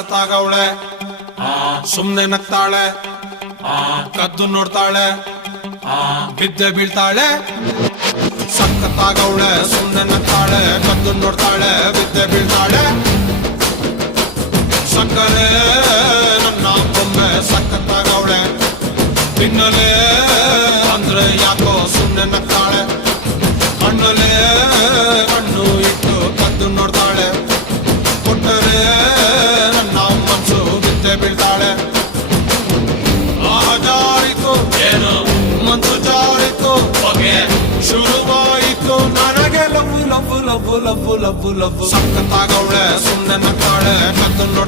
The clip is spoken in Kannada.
ಸಖತ್ತಾಗವಳೆ ಸುಮ್ನೆ ನಗ್ತಾಳೆ ಕದ್ದು ನೋಡ್ತಾಳೆ ಬಿದ್ದೆ ಬೀಳ್ತಾಳೆ ಸಖತ್ತಾಗವಳೆ ಸುಮ್ನೆ ನಗ್ತಾಳೆ ಕದ್ದು ನೋಡ್ತಾಳೆ ಬಿದ್ದೆ ಬೀಳ್ತಾಳೆ ಸಕ್ಕರೆ ನನ್ನ ಬೊಮ್ಮೆ ಸಖತ್ತಾಗವಳೆ ತಿನ್ನಲೇ ಅಂದ್ರೆ ಯಾಕೋ ಸುಮ್ನೆ ನಗ್ತಾಳೆ ಕಣ್ಣಲ್ಲೇ ಕಣ್ಣು ಇಟ್ಟು ಕದ್ದು ನೋಡ್ತಾಳೆ ಕೊಟ್ಟರೆ ನನ್ನ ಮನಸ್ಸು ಬಿದ್ದೆ ಬೀಳ್ತಾಳೆ ಆಹ ಜಾರಿತು ಏನು ಮನಸ್ಸು ಜಾರಿತು ಹೊಗೆ ಶುರುವಾಯಿತು ನನಗೆ love love love love love love ಸಖತ್ತಾಗವಳೆ ಸುಮ್ನೆ ನಗ್ತಾಳೆ ಕದ್ದು ನೋಡ್ತಾಳೆ